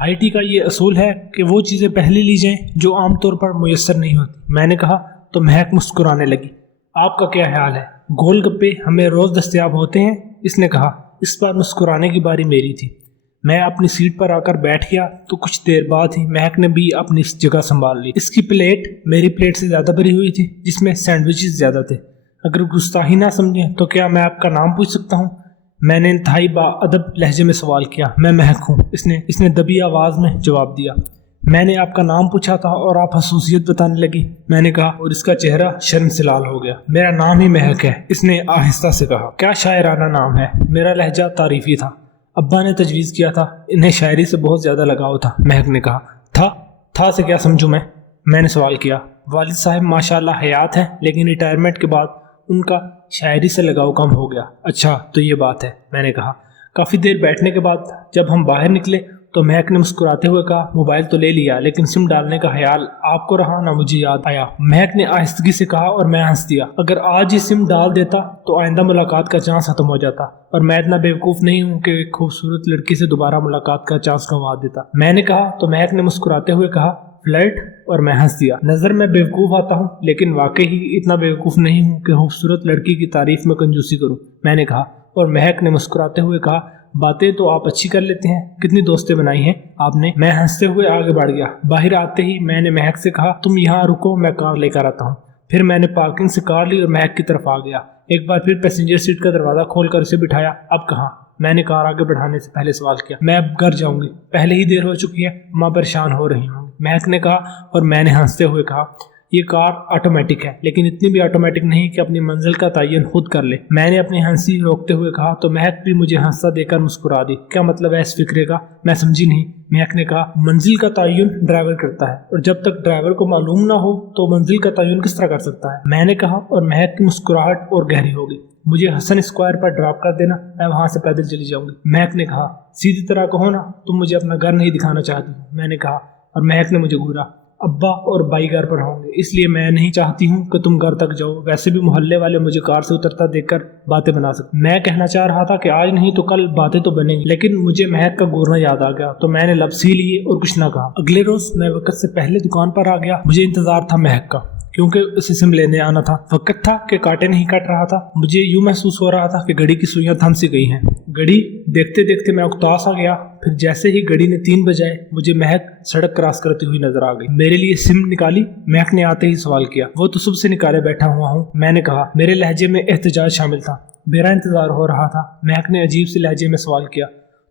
IT का ये असूल है कि वो चीज़ें पहले ली जाएं जो आम तौर पर मुयस्सर नहीं होती। मैंने कहा तो महक मुस्कुराने लगी। आपका क्या ख्याल है, गोल गप्पे हमें रोज़ दस्तयाब होते हैं? इसने कहा। इस बार मुस्कुराने की बारी मेरी थी। मैं अपनी सीट पर आकर बैठ गया तो कुछ देर बाद ही महक ने भी अपनी जगह संभाल ली। इसकी प्लेट मेरी प्लेट से ज़्यादा भरी हुई थी, जिसमें सैंडविचेस ज़्यादा थे। अगर गुस्ताखी ना समझें तो क्या मैं आपका नाम पूछ सकता हूँ? मैंने इंतहाई बाअदब लहजे में सवाल किया। मैं महक हूँ, इसने दबी आवाज़ में जवाब दिया। मैंने आपका नाम पूछा था और आप खसूसियत बताने लगी, मैंने कहा, और इसका चेहरा शर्म से लाल हो गया। मेरा नाम ही महक है, इसने आहिस्ता से कहा। क्या शायराना नाम है। मेरा लहजा तारीफी था। अब्बा ने तजवीज़ किया था, इन्हें शायरी से बहुत ज़्यादा लगाव था। महक ने कहा। था से क्या समझूं मैंने सवाल किया। वालिद साहब माशाल्लाह हयात हैं, लेकिन रिटायरमेंट के बाद उनका शायरी से लगाव कम हो गया। अच्छा तो ये बात है, मैंने कहा। काफ़ी देर बैठने के बाद जब हम बाहर निकले तो महक ने मुस्कुराते हुए कहा, मोबाइल तो ले लिया, लेकिन सिम डालने का ख्याल आपको रहा ना, मुझे याद आया। महक ने आहिस्तगी से कहा और मैं हंस दिया। अगर आज ही सिम डाल देता तो आइंदा मुलाकात का चांस खत्म हो जाता, और मैं इतना बेवकूफ़ नहीं हूँ कि एक खूबसूरत लड़की से दोबारा मुलाकात का चांस गंवा देता, मैंने कहा। तो महक ने मुस्कुराते हुए कहा, फ्लर्ट, और मैं हंस दिया। नज़र में बेवकूफ़ आता हूँ, लेकिन वाकई ही इतना बेवकूफ़ नहीं हूँ कि खूबसूरत लड़की की तारीफ में कंजूसी करूँ, मैंने कहा। और महक ने मुस्कुराते हुए कहा, बातें तो आप अच्छी कर लेते हैं, कितनी दोस्तें बनाई हैं आपने। मैं हंसते हुए आगे बढ़ गया। बाहर आते ही मैंने महक से कहा, तुम यहाँ रुको, मैं कार लेकर आता हूँ। फिर मैंने पार्किंग से कार ली और महक की तरफ आ गया। एक बार फिर पैसेंजर सीट का दरवाज़ा खोलकर उसे बिठाया। अब कहाँ? मैंने कार आगे बढ़ाने से पहले सवाल किया। मैं अब घर जाऊंगी, पहले ही देर हो चुकी है, माँ परेशान हो रही होंगी, महक ने कहा। और मैंने हंसते हुए कहा, ये कार ऑटोमेटिक है, लेकिन इतनी भी ऑटोमेटिक नहीं कि अपनी मंजिल का तयन खुद कर ले। मैंने अपनी हंसी रोकते हुए कहा। तो महक भी मुझे हंसता देकर मुस्कुरा दी। क्या मतलब है इस फिक्रे का? मैं समझी नहीं। महक ने कहा, मंजिल का तयन ड्राइवर करता है, और जब तक ड्राइवर को मालूम ना हो तो मंजिल का तयन किस तरह कर सकता है, मैंने कहा। और महक की मुस्कुराहट और गहरी हो गई। मुझे हसन स्क्वायर पर ड्रॉप कर देना, मैं वहां से पैदल चली जाऊंगी। महक ने कहा, सीधी तरह कहो ना, तुम मुझे अपना घर नहीं दिखाना चाहती, मैंने कहा। और महक ने मुझे घूरा। अब्बा और बाई घर पर होंगे, इसलिए मैं नहीं चाहती हूँ कि तुम घर तक जाओ। वैसे भी मोहल्ले वाले मुझे कार से उतरता देखकर बातें बना सकते। मैं कहना चाह रहा था कि आज नहीं तो कल बातें तो बनेंगी, लेकिन मुझे महक का घूरना याद आ गया, तो मैंने लफ्ज़ ही लिए और कुछ ना कहा। अगले रोज मैं वक्त से पहले दुकान पर आ गया। मुझे इंतजार था महक का, क्योंकि उसे सिम लेने आना था। वक्त था कि कांटे नहीं काट रहा था। मुझे यूं महसूस हो रहा था कि घड़ी की सुइयां थम सी गई हैं। घड़ी देखते देखते मैं उकतास आ गया। फिर जैसे ही घड़ी ने 3 बजाए, मुझे महक सड़क क्रॉस करती हुई नजर आ गई। मेरे लिए सिम निकाली? महक ने आते ही सवाल किया। वो तो सुबह से निकाले बैठा हुआ हूँ, मैंने कहा। मेरे लहजे में एहतजाज शामिल था। मेरा इंतजार हो रहा था। महक ने अजीब से लहजे में सवाल किया,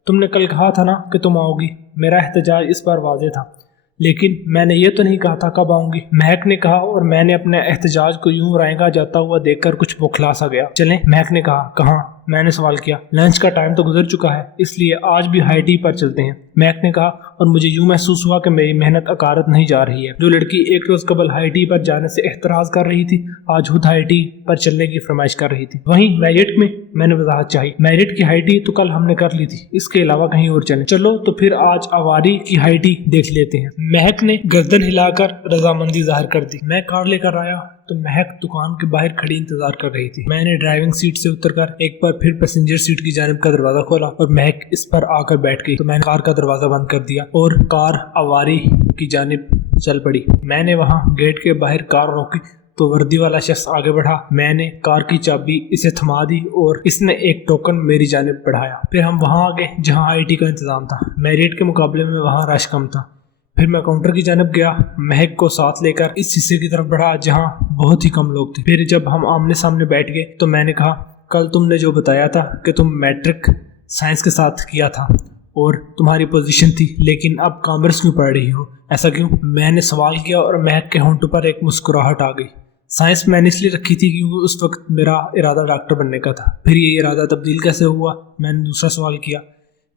तुमने कल कहा था ना कि तुम आओगी। मेरा एहतजाज इस बार वाज़ेह था, लेकिन मैंने ये तो नहीं कहा था कब आऊंगी, महक ने कहा। और मैंने अपने एहतजाज को यूं रायगा जाता हुआ देखकर कुछ बौखला सा गया। चलें, महक ने कहा। कहाँ? मैंने सवाल किया। लंच का टाइम तो गुजर चुका है, इसलिए आज भी हाई टी पर चलते हैं, महक ने कहा। और मुझे यूं महसूस हुआ कि मेरी मेहनत अकारत नहीं जा रही है। जो लड़की एक रोज कबल हाई टी पर जाने से एतराज कर रही थी, आज खुद हाई टी पर चलने की फरमाइश कर रही थी। वहीं मैरिट में मैंने वजाहत चाही। मैरिट की हाई टी तो कल हमने कर ली थी, इसके अलावा कहीं और चले। चलो तो फिर आज आवारी की हाई टी देख लेते हैं। महक ने गर्दन हिलाकर रजामंदी जाहिर कर दी। मैं कार लेकर आया तो महक दुकान के बाहर खड़ी इंतजार कर रही थी। मैंने ड्राइविंग सीट से उतरकर एक बार फिर पैसेंजर सीट की जानिब का दरवाजा खोला और महक इस पर आकर बैठ गई। तो मैंने कार का दरवाजा बंद कर दिया और कार आवारी की जानिब चल पड़ी। मैंने वहां गेट के बाहर कार रोकी तो वर्दी वाला शख्स आगे बढ़ा। मैंने कार की चाबी इसे थमा दी और इसने एक टोकन मेरी जानिब बढ़ाया। फिर हम वहां आ गए जहां IT का इंतजाम था। मैरिट के मुकाबले में वहां रश कम था। फिर मैं काउंटर की जानिब गया, महक को साथ लेकर इस हिस्से की तरफ बढ़ा जहां बहुत ही कम लोग थे। फिर जब हम आमने सामने बैठ गए तो मैंने कहा, कल तुमने जो बताया था कि तुम मैट्रिक साइंस के साथ किया था और तुम्हारी पोजीशन थी, लेकिन अब कॉमर्स क्यों पढ़ रही हो, ऐसा क्यों? मैंने सवाल किया और महक के होंठों पर एक मुस्कुराहट आ गई। साइंस मैंने इसलिए रखी थी क्योंकि उस वक्त मेरा इरादा डॉक्टर बनने का था। फिर ये इरादा तब्दील कैसे हुआ? मैंने दूसरा सवाल किया।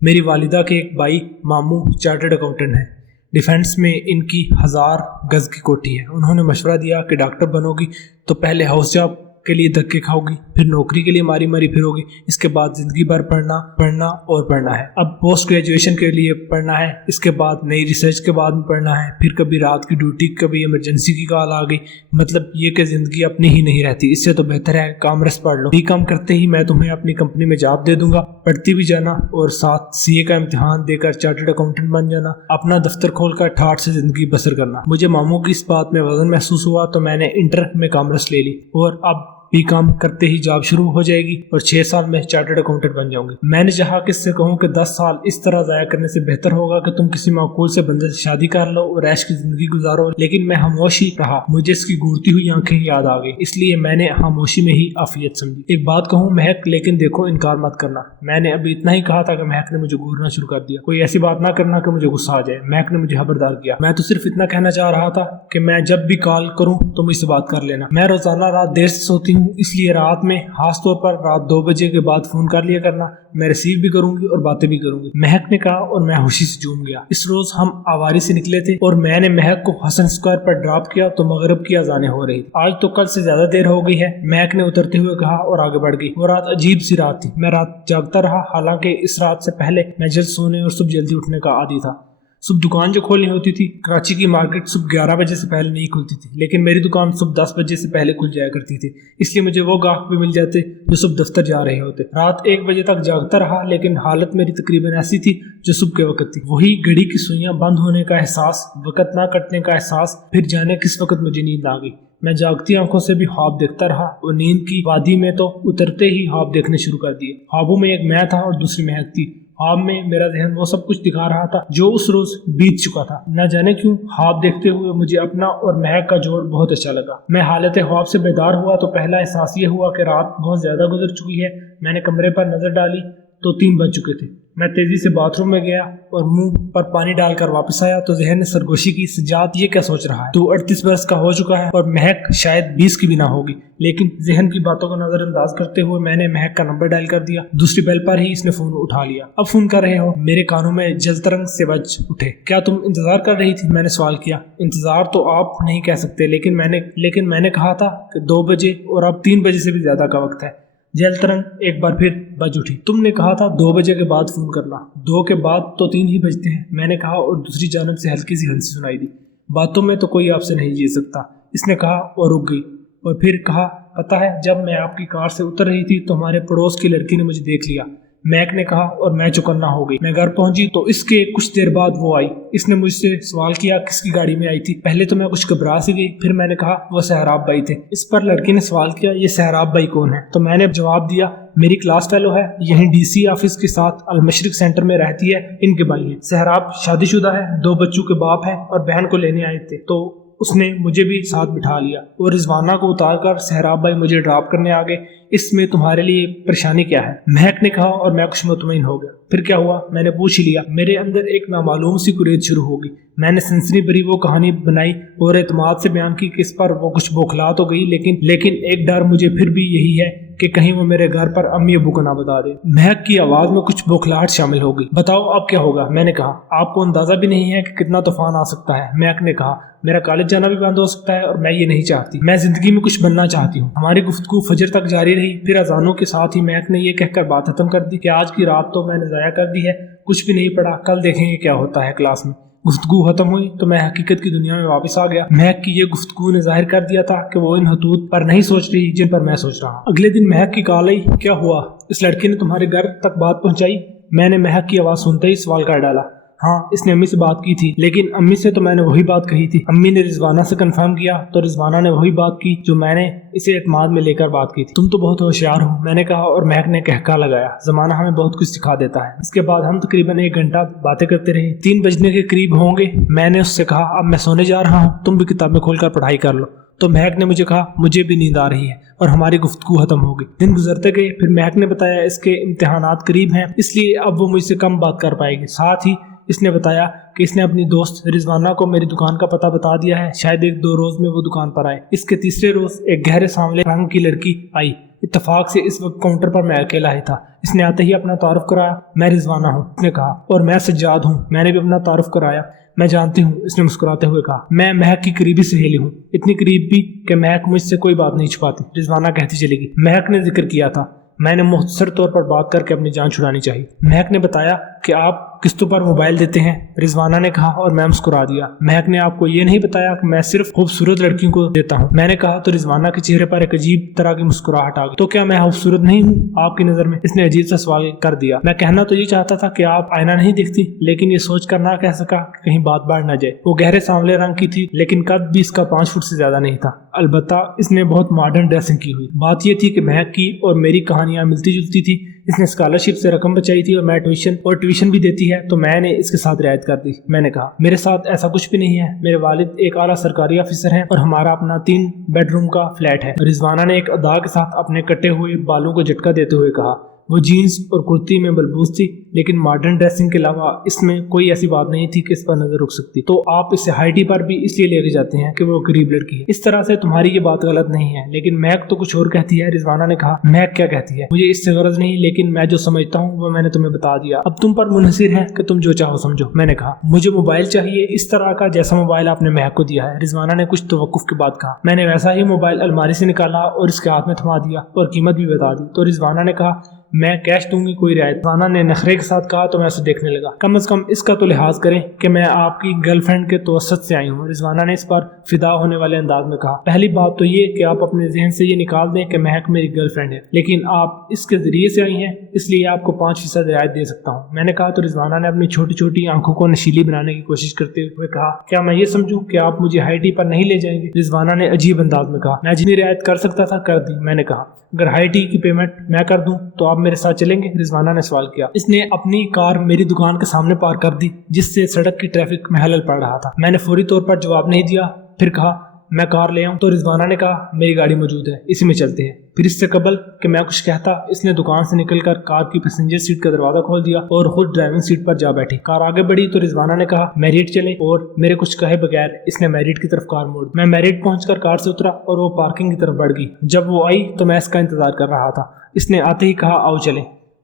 मेरी वालिदा के एक भाई मामू चार्टर्ड अकाउंटेंट हैं। डिफेंस में इनकी 1000 गज की कोठी है। उन्होंने मशवरा दिया कि डॉक्टर बनोगी तो पहले हाउस जॉब के लिए धक्के खाओगी, फिर नौकरी के लिए मारी मारी फिरोगी, इसके बाद जिंदगी भर पढ़ना पढ़ना और पढ़ना है। अब पोस्ट ग्रेजुएशन के लिए पढ़ना है, इसके बाद नई रिसर्च के बाद में पढ़ना है, फिर कभी रात की ड्यूटी, कभी इमरजेंसी की कॉल आ गई। मतलब ये कि जिंदगी अपनी ही नहीं रहती। इससे तो बेहतर है कॉमर्स पढ़ लो। बीकॉम करते ही मैं तुम्हें अपनी कंपनी में जॉब दे दूंगा, पढ़ती भी जाना और साथ सीए का इम्तिहान देकर चार्टर्ड अकाउंटेंट बन जाना, अपना दफ्तर खोलकर ठाठ से जिंदगी बसर करना। मुझे मामू की इस बात में वजन महसूस हुआ तो मैंने इंटर में कॉमर्स ले ली और अब बीकॉम करते ही जॉब शुरू हो जाएगी और 6 साल में चार्टर्ड अकाउंटेंट बन जाऊंगी। मैंने चाहा कि इससे कहूं कि 10 साल इस तरह ज़ाया करने से बेहतर होगा कि तुम किसी माकूल से बंदे से शादी कर लो और ऐश की जिंदगी गुजारो, लेकिन मैं खामोश ही रहा। मुझे इसकी घूरती हुई आंखें याद आ गई, इसलिए मैंने खामोशी में ही आफियत समझी। एक बात कहूँ महक, लेकिन देखो इनकार मत करना। मैंने अभी इतना ही कहा था कि महक ने मुझे घूरना शुरू कर दिया। कोई ऐसी बात ना करना कि मुझे गुस्सा आ जाए। महक ने मुझे खबरदार किया। मैं तो सिर्फ इतना कहना चाह रहा था कि मैं जब भी कॉल करूँ तो मुझसे बात कर लेना। मैं रोजाना रात देर से सोती हूँ, इसलिए रात में खास तौर पर रात 2 बजे के बाद फोन कर लिया करना। मैं रिसीव भी करूंगी और बातें भी करूंगी। महक ने कहा और मैं खुशी से झूम गया। इस रोज हम आवारी से निकले थे और मैंने महक को हसन स्क्वायर पर ड्रॉप किया तो मगरिब की अजानें हो रही थी। आज तो कल से ज्यादा देर हो गई है, महक ने उतरते हुए कहा और आगे बढ़ गई। वो रात अजीब सी रात थी। मैं रात जागता रहा, हालांकि इस रात से पहले मैं जल्द सोने और सुबह जल्दी उठने का आदी था। सुबह दुकान जो खोलनी होती थी, कराची की मार्केट सुबह 11 बजे से पहले नहीं खुलती थी, लेकिन मेरी दुकान सुबह 10 बजे से पहले खुल जाया करती थी, इसलिए मुझे वो गाहक भी मिल जाते जो सुबह दफ्तर जा रहे होते। रात 1 बजे तक जागता रहा, लेकिन हालत मेरी तकरीबन ऐसी थी जो सुबह के वक्त थी। वही घड़ी की सुइयां बंद होने का एहसास, वक्त ना कटने का एहसास, फिर जाने किस वक्त मुझे नींद आ गई। मैं जागती आंखों से भी ख्वाब देखता रहा और नींद की वादी में तो उतरते ही ख्वाब देखने शुरू कर दिए। ख्वाबों में एक मैं था और दूसरी महक थी। ख्वाब में मेरा जहन वो सब कुछ दिखा रहा था जो उस रोज बीत चुका था। न जाने क्यों ख्वाब देखते हुए मुझे अपना और महक का जोड़ बहुत अच्छा लगा। मैं हालत ख्वाब से बेदार हुआ तो पहला एहसास ये हुआ कि रात बहुत ज्यादा गुजर चुकी है। मैंने कमरे पर नजर डाली तो 3 बज चुके थे। मैं तेजी से बाथरूम में गया और मुंह पर पानी डालकर वापस आया तो जहन ने सरगोशी की, सजाद ये क्या सोच रहा है? तू 38 बरस का हो चुका है और महक शायद 20 की भी ना होगी। लेकिन जहन की बातों को नजरअंदाज करते हुए मैंने महक का नंबर डायल कर दिया। दूसरी बेल पर ही इसने फोन उठा लिया। अब फोन कर रहे हो? मेरे कानों में जलतरंग से बज उठे। क्या तुम इंतजार कर रही थी? मैंने सवाल किया। इंतजार तो आप नहीं कह सकते, लेकिन मैंने कहा था कि 2 बजे और अब 3 बजे से भी ज्यादा का वक्त है। जलतरंग एक बार फिर बज उठी। तुमने कहा था 2 बजे के बाद फोन करना। 2 के बाद तो 3 ही बजते हैं, मैंने कहा और दूसरी जानब से हल्की सी हंसी सुनाई दी। बातों में तो कोई आपसे नहीं जी सकता, इसने कहा और रुक गई और फिर कहा, पता है जब मैं आपकी कार से उतर रही थी तो हमारे पड़ोस की लड़की ने मुझे देख लिया। मैक ने कहा और मैं चौकन्ना हो गई। मैं घर पहुंची तो इसके कुछ देर बाद वो आई। इसने मुझसे सवाल किया किसकी गाड़ी में आई थी। पहले तो मैं कुछ घबरा सी गई, फिर मैंने कहा वो सहराब भाई थे। इस पर लड़की ने सवाल किया ये सहराब भाई कौन है? तो मैंने जवाब दिया मेरी क्लास फेलो है, यहीं डीसी ऑफिस के साथ अलमशरिक सेंटर में रहती है, इनके भाई हैं। सहराब शादीशुदा है, 2 बच्चों के बाप है और बहन को लेने आए थे तो उसने मुझे भी साथ बिठा लिया और रिजवाना को उतारकर सहराब भाई मुझे ड्रॉप करने आ गए। इसमें तुम्हारे लिए परेशानी क्या है? महक ने कहा और मैं कुछ मुतमईन हो गया। फिर क्या हुआ? मैंने पूछ ही लिया। मेरे अंदर एक नामालूम सी कुरेद शुरू होगी। मैंने सनसनी भरी वो कहानी बनाई और एतमाद से बयान की कि इस पर वो कुछ बौखला तो गई, लेकिन एक डर मुझे फिर भी यही है कि कहीं वो मेरे घर पर अम्मी अबू को ना बता दे। महक की आवाज में कुछ बौखलाहट शामिल हो गई। बताओ अब क्या होगा? मैंने कहा। आपको अंदाजा भी नहीं है कि कितना तूफान आ सकता है। महक ने कहा मेरा कॉलेज जाना भी बंद हो सकता है और मैं ये नहीं चाहती। मैं जिंदगी में कुछ बनना चाहती हूँ। हमारी गुफ्तगू फजर तक जारी रही। फिर अजानों के साथ ही महक ने ये कहकर बात खत्म कर दी कि आज की रात तो मैंने जाया कर दी है, कुछ भी नहीं पढ़ा, कल देखेंगे क्या होता है क्लास में। गुफ्तगू खत्म हुई तो मैं हकीकत की दुनिया में वापस आ गया। महक की ये गुफ्तगू ने जाहिर कर दिया था कि वो इन हदूद पर नहीं सोच रही जिन पर मैं सोच रहा। अगले दिन महक की कॉल आई। क्या हुआ? इस लड़की ने तुम्हारे घर तक बात पहुंचाई? मैंने महक की आवाज सुनते ही सवाल कर डाला। हाँ, इसने अम्मी से बात की थी, लेकिन अम्मी से तो मैंने वही बात कही थी। अम्मी ने रिजवाना से कंफर्म किया तो रिजवाना ने वही बात की जो मैंने इसे एतमाद में लेकर बात की थी। तुम तो बहुत होशियार हो, मैंने कहा और महक ने कहका लगाया। जमाना हमें बहुत कुछ सिखा देता है। इसके बाद हम तकरीबन 1 घंटा बातें करते रहे। 3 बजने के करीब होंगे। मैंने उससे कहा अब मैं सोने जा रहा हूँ, तुम भी किताबें खोलकर पढ़ाई कर लो। तो महक ने मुझे कहा मुझे भी नींद आ रही है और हमारी गुफ्तगू खत्म हो गई। दिन गुजरते गए। फिर महक ने बताया इसके इम्तिहानात करीब हैं, इसलिए अब वो मुझसे कम बात कर पाएगी। साथ ही इसने बताया कि इसने अपनी दोस्त रिजवाना को मेरी दुकान का पता बता दिया है, शायद 1-2 रोज में वो दुकान पर आए। इसके तीसरे रोज एक गहरे सांवले रंग की लड़की आई। इत्तेफाक से इस वक्त काउंटर पर मैं अकेला ही था। इसने आते ही अपना तारुफ कराया। मैं रिजवाना हूँ, इसने कहा, और मैं सज्जाद हूँ। मैंने भी अपना तारुफ कराया। मैं जानती हूँ, इसने मुस्कुराते हुए कहा। मैं महक की करीबी सहेली हूँ, इतनी करीब भी कि महक मुझसे कोई बात नहीं छुपाती, रिजवाना कहती चली गई। महक ने जिक्र किया था, मैंने मुख्तसर तौर पर बात करके अपनी जान छुड़ानी चाहिए। महक ने बताया कि आप किस्तों पर मोबाइल देते हैं, रिजवाना ने कहा और मैं मुस्कुरा दिया। महक ने आपको ये नहीं बताया कि मैं सिर्फ खूबसूरत लड़कियों को देता हूँ, मैंने कहा तो रिजवाना के चेहरे पर एक अजीब तरह की मुस्कुराहट आ गई। तो क्या मैं खूबसूरत नहीं हूँ आपकी नजर में? इसने अजीब सा सवाल कर दिया। मैं कहना तो ये चाहता था कि आप आईना नहीं दिखती, लेकिन ये सोच कर ना कह सका कि कहीं बात बढ़ ना जाए। वो गहरे सांवले रंग की थी, लेकिन कद भी इसका 5 फुट से ज्यादा नहीं था। अलबत्ता इसने बहुत मॉडर्न ड्रेसिंग की हुई। बात यह थी कि महक की और मेरी कहानियां मिलती जुलती थी। इसने स्कॉलरशिप से रकम बचाई थी और मैं ट्यूशन भी देती है, तो मैंने इसके साथ रियायत कर दी। मैंने कहा मेरे साथ ऐसा कुछ भी नहीं है, मेरे वालिद एक आला सरकारी ऑफिसर हैं और हमारा अपना 3 बेडरूम का फ्लैट है। रिजवाना ने एक अदा के साथ अपने कटे हुए बालों को झटका देते हुए कहा। वो जीन्स और कुर्ती में बलबूस थी, लेकिन मॉडर्न ड्रेसिंग के अलावा इसमें कोई ऐसी बात नहीं थी कि इस पर नजर रुक सकती। तो आप इसे हाई टी पर भी इसलिए लेके जाते हैं कि वो गरीब लड़की है। इस तरह से तुम्हारी ये बात गलत नहीं है, लेकिन महक तो कुछ और कहती है। रिजवाना ने कहा महक क्या कहती है? मुझे इससे गरज नहीं, लेकिन मैं जो समझता हूँ वो मैंने तुम्हें बता दिया। अब तुम पर मुनहसिर है कि तुम जो चाहो समझो। मैंने कहा मुझे मोबाइल चाहिए, इस तरह का जैसा मोबाइल आपने महक को दिया है। रिजवाना ने कुछ तवक्कुफ के बाद कहा। मैंने वैसा ही मोबाइल अलमारी से निकाला और इसके हाथ में थमा दिया और कीमत भी बता दी। तो रिजवाना ने कहा मैं कैश दूंगी, कोई रियायत? राना ने नखरे के साथ कहा। तो मैं उसे देखने लगा। कम से कम इसका तो लिहाज करें कि मैं आपकी गर्लफ्रेंड के तवसत से आई हूँ। रिजवाना ने इस पर फिदा होने वाले अंदाज में कहा। पहली बात तो ये कि आप अपने जहन से ये निकाल दें कि महक मेरी गर्लफ्रेंड है, लेकिन आप इसके जरिए से आई हैं, इसलिए आपको 5% रियायत दे सकता हूँ। मैंने कहा। तो रिजवाना ने अपनी छोटी छोटी आंखों को नशीली बनाने की कोशिश करते हुए कहा क्या मैं ये समझूं कि आप मुझे हाई टी पर नहीं ले जाएंगे? रिजवाना ने अजीब अंदाज में कहा। मैं जितनी रियायत कर सकता था कर दी। मैंने कहा अगर हाई टी की पेमेंट मैं कर दूं तो आप मेरे साथ चलेंगे? रिजवाना ने सवाल किया। इसने अपनी कार मेरी दुकान के सामने पार्क कर दी, जिससे सड़क की ट्रैफिक में खलल पड़ रहा था। मैंने फौरी तौर पर जवाब नहीं दिया। फिर कहा मैं कार ले आऊं? तो रिजवाना ने कहा मेरी गाड़ी मौजूद है, इसी में चलते हैं। फिर इससे कबल कि मैं कुछ कहता, इसने दुकान से निकलकर कार की पैसेंजर सीट का दरवाजा खोल दिया और खुद ड्राइविंग सीट पर जा बैठी। कार आगे बढ़ी तो रिजवाना ने कहा मैरिट चले, और मेरे कुछ कहे बगैर इसने मैरिट की तरफ कार मोड़। मैं मैरिट पहुंचकर कार से उतरा और वो पार्किंग की तरफ बढ़ गई। जब वो आई तो मैं इसका इंतजार कर रहा था। इसने आते ही कहा आओ चले,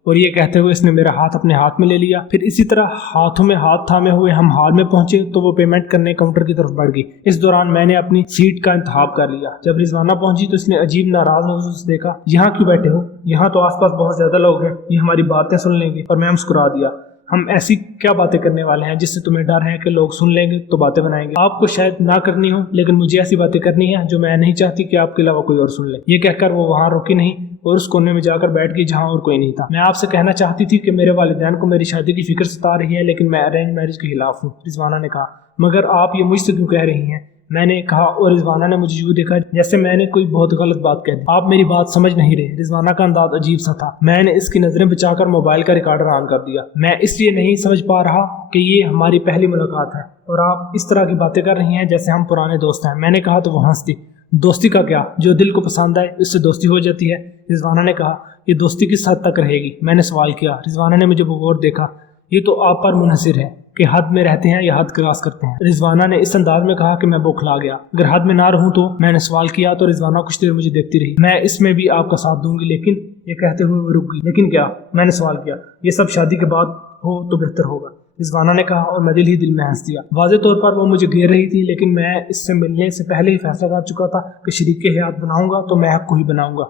और ये कहते हुए इसने मेरा हाथ अपने हाथ में ले लिया। फिर इसी तरह हाथों में हाथ थामे हुए हम हॉल में पहुंचे तो वो पेमेंट करने काउंटर की तरफ बढ़ गई। इस दौरान मैंने अपनी सीट का इंतखाब कर लिया। जब रिजवाना पहुंची तो इसने अजीब नाराज नजरों से देखा। यहाँ क्यों बैठे हो? यहाँ तो आसपास बहुत ज्यादा लोग हैं, ये हमारी बातें सुन लेंगे। और मैं मुस्कुरा दिया। हम ऐसी क्या बातें करने वाले हैं जिससे तुम्हें डर है कि लोग सुन लेंगे तो बातें बनाएंगे? आपको शायद ना करनी हो, लेकिन मुझे ऐसी बातें करनी है जो मैं नहीं चाहती कि आपके अलावा कोई और सुन ले। ये कहकर वो वहाँ रुकी नहीं और उस कोने में जाकर बैठ गई जहाँ और कोई नहीं था। मैं आपसे कहना चाहती थी कि मेरे वालिदैन को मेरी शादी की फिक्र सता रही है, लेकिन मैं अरेंज मैरिज के खिलाफ हूँ। रिजवाना ने कहा मगर आप ये मुझसे क्यों कह रही हैं? मैंने कहा और रिजवाना ने मुझे यूं देखा जैसे मैंने कोई बहुत गलत बात कह दी। आप मेरी बात समझ नहीं रहे। रिजवाना का अंदाज अजीब सा था। मैंने इसकी नजरें बचाकर मोबाइल का रिकॉर्डर ऑन कर दिया। मैं इसलिए नहीं समझ पा रहा कि ये हमारी पहली मुलाकात है और आप इस तरह की बातें कर रही हैं जैसे हम पुराने दोस्त हैं। मैंने कहा तो वो हंस दी। दोस्ती का क्या, जो दिल को पसंद आए उससे दोस्ती हो जाती है। रिजवाना ने कहा ये दोस्ती किस हद तक रहेगी? मैंने सवाल किया। रिजवाना ने मुझे गौर देखा। ये तो आप पर मुनहसिर है कि हद में रहते हैं या हद क्रॉस करते हैं। रिजवाना ने इस अंदाज में कहा कि मैं बौखला गया। अगर हद में ना रहूं तो? मैंने सवाल किया। तो रिजवाना कुछ देर मुझे देखती रही। मैं इसमें भी आपका साथ दूंगी, लेकिन ये कहते हुए वो रुक गई। लेकिन क्या? मैंने सवाल किया। ये सब शादी के बाद हो तो बेहतर होगा, रिजवाना ने कहा और मैं दिल ही दिल में हंस दिया। वाज़े तौर पर वो मुझे घेर रही थी, लेकिन मैं इससे मिलने से पहले ही फैसला कर चुका था कि शरीके हयात बनाऊंगा तो महक को ही बनाऊंगा।